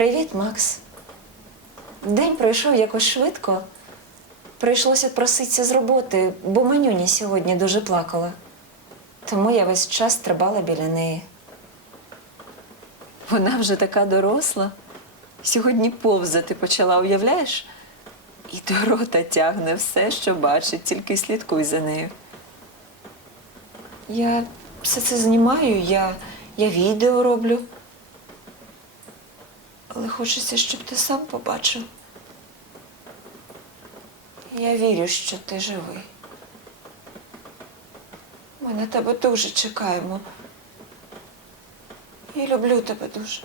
Привіт, Макс. День пройшов якось швидко. Прийшлося проситися з роботи, бо манюня сьогодні дуже плакала. Тому я весь час стрибала біля неї. Вона вже така доросла. Сьогодні повзати почала, уявляєш? І до рота тягне все, що бачить, тільки слідкуй за нею. Я все це знімаю, я, я відео роблю. Але хочеться, щоб ти сам побачив. Я вірю, що ти живий. Ми на тебе дуже чекаємо. Я люблю тебе дуже.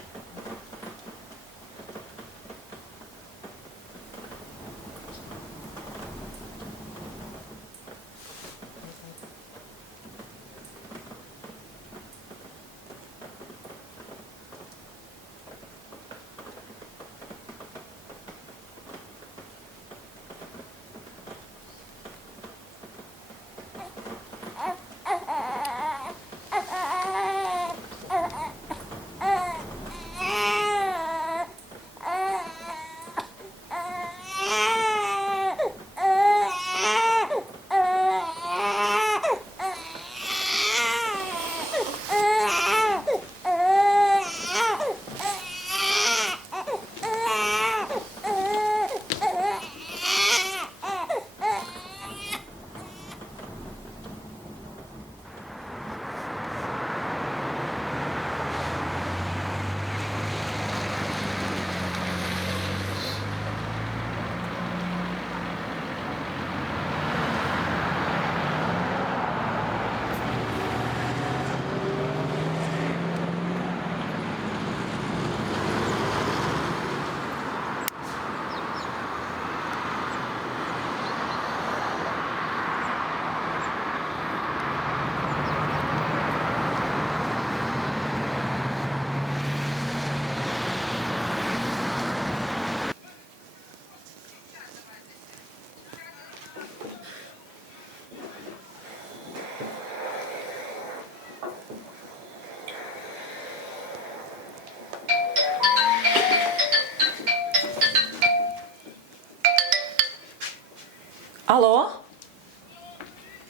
Алло?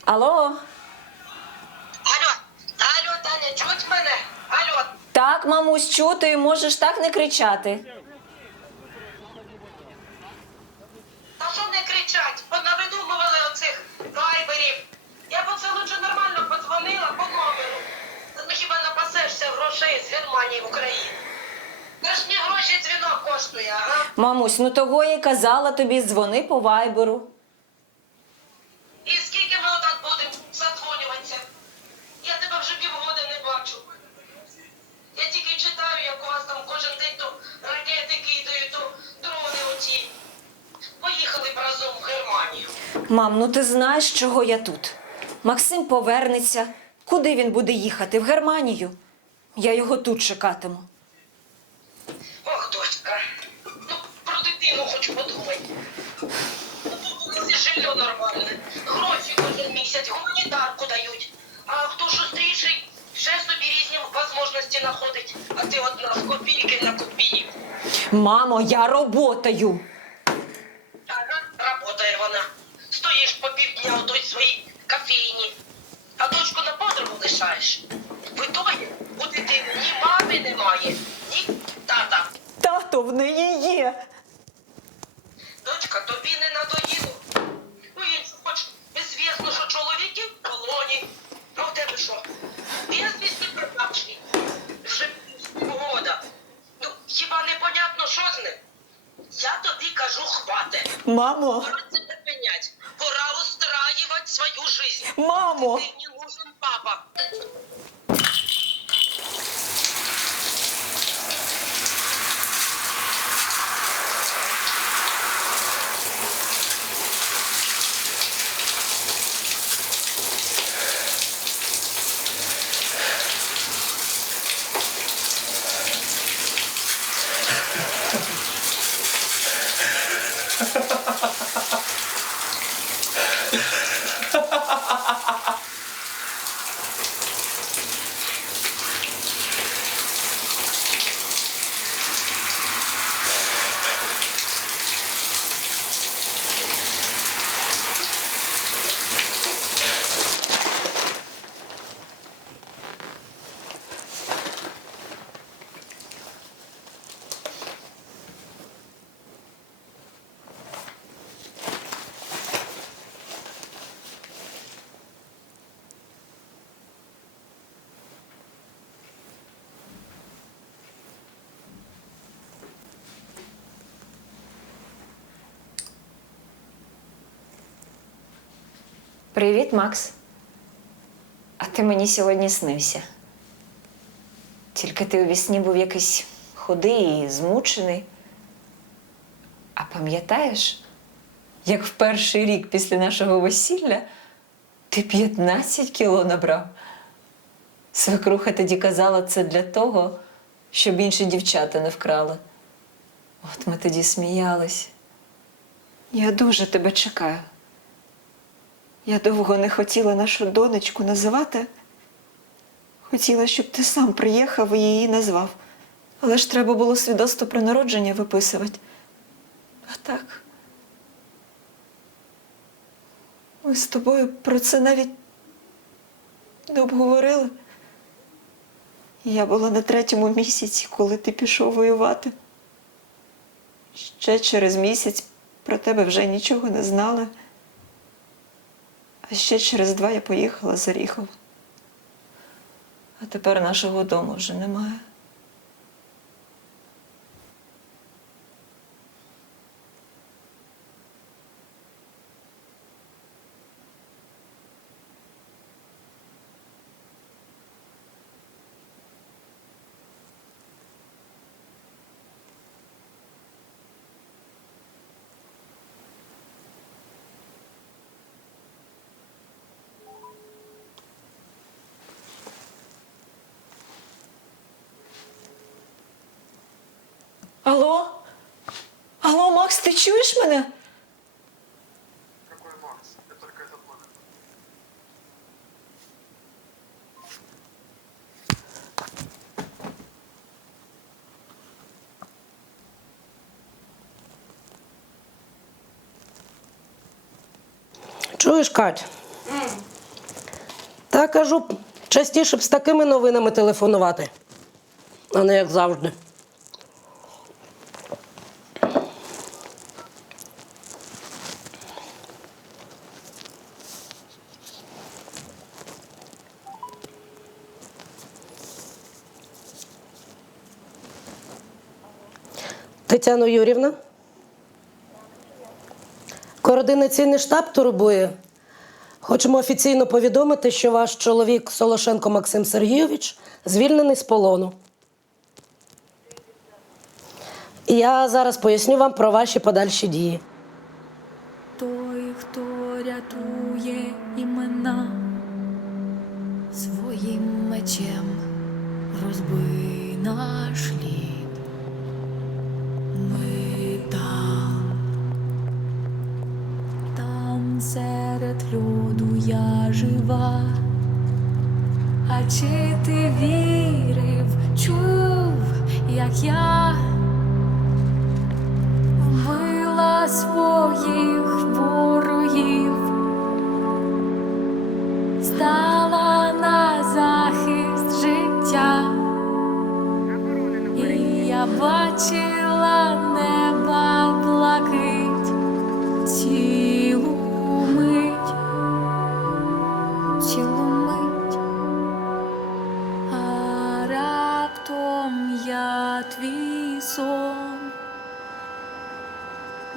Алло? Алло, алло, Таня, чуть мене? Алло, Так, мамусь, чути, можеш так не кричати. та що не кричать? Понавидумували оцих вайберів. Я б оце лучше нормально подзвонила по номеру. Ну хіба напасешся грошей з Германії в Україну? Страшні гроші дзвінок коштує, ага. Мамусь, ну того я й казала тобі, дзвони по вайберу. Мам, ну ти знаєш, чого я тут. Максим повернеться. Куди він буде їхати? В Германію. Я його тут чекатиму. Ох, дочка. Ну, про дитину хоч подумай. Ну, Це жилье нормальне. Гроші кожен місяць, гуманітарку дають. А хто шустріший, ще собі різні можливості знаходить. А ти одна з копійки на копійку. Мамо, я роботаю. Ага, работає вона. Стоїш по півдня у той своїй кофейні, а дочку на подругу лишаєш. В ітогі у дитини ні мами немає, ні тата. Тато в неї є. Дочка, тобі не надоїло. Ну, і хоч звісно, що чоловіки в полоні. А в тебе що? Безвісти пропавший. Вже погода. Ну, хіба непонятно, що з ним? Я тобі кажу, хвате. Мамо, Пора це припинять. Пора устраивать свою жизнь. мамо. Ты Привіт, Макс. А ти мені сьогодні снився. Тільки ти у вісні був якийсь худий і змучений. А пам'ятаєш, як в перший рік після нашого весілля ти 15 кіло набрав? Свекруха тоді казала це для того, щоб інші дівчата не вкрали. От ми тоді сміялись. Я дуже тебе чекаю. Я довго не хотіла нашу донечку називати. Хотіла, щоб ти сам приїхав і її назвав. Але ж треба було свідоцтво про народження виписувати. А так. Ми з тобою про це навіть не обговорили. Я була на третьому місяці, коли ти пішов воювати. Ще через місяць про тебе вже нічого не знали. А ще через два я поїхала за Оріхова. А тепер нашого дому вже немає. Алло? Алло, Макс, ти чуєш мене? Какой Макс? Я только этот номер. Чуєш, Кать? Та кажу, частіше б з такими новинами телефонувати, а не як завжди. Тетяно Юрівна? Координаційний штаб турбує. Хочемо офіційно повідомити, що ваш чоловік Солошенко Максим Сергійович звільнений з полону. Я зараз поясню вам про ваші подальші дії. Той, хто рятує імена своїм мечем розбий наш лід. Люду я жива. А чи ти вірив, чув, як я? вбила своїх ворогів, стала на захист життя, і я бачила сон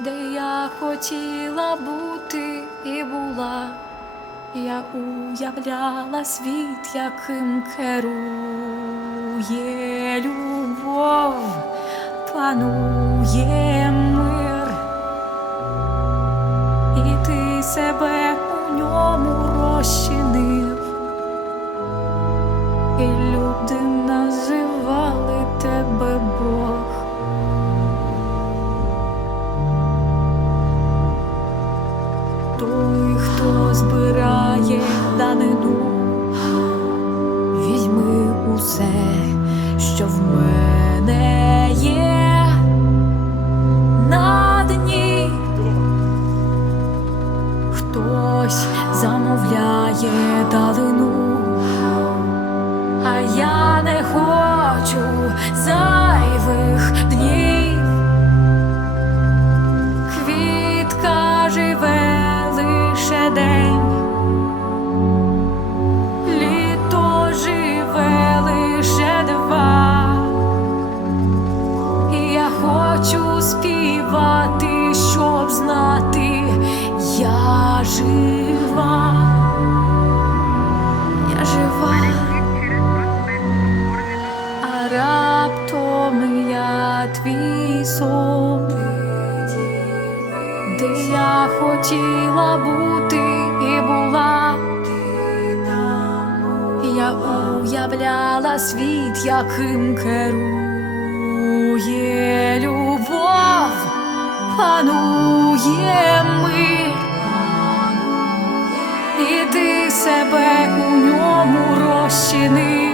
де я хотіла бути і була, я уявляла світ, яким керує любов, панує мир, і ти себе твій сон, де я хотіла бути і була. Я уявляла світ, яким керує любов, панує мир, і ти себе у ньому розчинив.